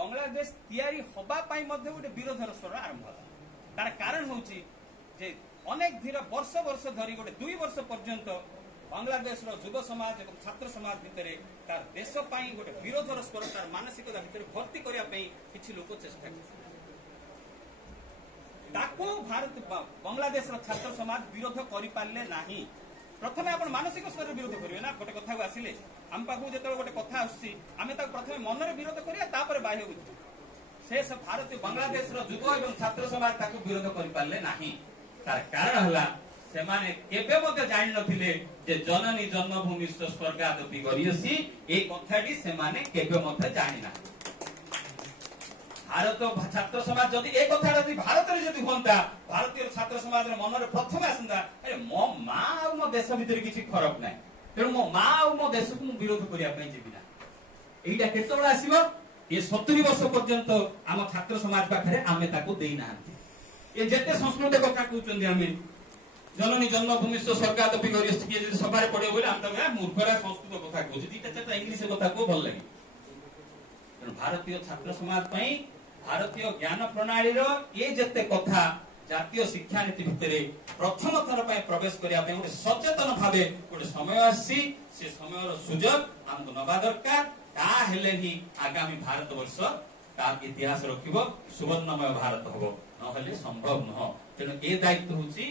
बांग्लादेश तैयारी हवा पाई मध्य गोटे विरोधर स्वर आरंभ होला। तार कारण होची जे अनेक धीर वर्ष वर्ष धरी गोटे 2 वर्ष पर्यंत बांग्लादेश युव समाज और छात्र समाज भितर तार देश पाई गोटे विरोधर स्वर तार मानसिकता भितर भर्ती करने किसी लोक चेष्टा ताको भारत बांग्लादेश छात्र समाज विरोध कर पारे ना। प्रथम आप मानसिक स्तर विरोध करेंगे ना। गोटे कथा आसिले आम पाखु जो गोटे कथा आम प्रथम मनरे विरोध करा बाह्य से भारतीय बांग्लादेश युव और छात्र समाज ताको विरोध कर पारे ना। तार कारण है से माने केबे मते जानि नथिले जे जननी जन्मभूमि स्वर्गादपि गरियसी ए कथाटी से माने केबे मते जानि ना। भारत छात्र समाज जदि ए कथाटा जदि भारत रे जदि होंता भारतीय छात्र समाज रे मन रे प्रथम आसंता अरे मो मां आ मो देश भीतर किछि फरक नै तेणु मो मां आ मो देश को विरोध करिया पई जेबि ना। एइटा केतोळ आसीबो ए 70 वर्ष पर्यंत आम छात्र समाज पाखरे आमे ताको देई नाहंती। ए जेते संस्कृत कथा कहउचंदी आमे जननी जन्मभूमि स्वर्गादपि गरियसी के जदि सभारे पढे बोले हम त मूर्खरा संस्कृत कथा कहउछि दीटा चारटा इंग्लिश कथा को भल लागि। तेणु भारतीय छात्र समाज पई भारतीय ज्ञान प्रणाली ये जते कथा जातीय शिक्षा नीति भितर प्रथम थर पर प्रवेश करने गोटे सचेतन भाव गोटे समय आसी से समय सुजोग आमको नवा दरकार ताहेले ही आगामी भारत वर्ष तार इतिहास रखिबो सुवर्णमय भारत हबो नहले संभव नह। तेणु ए दायित्व होची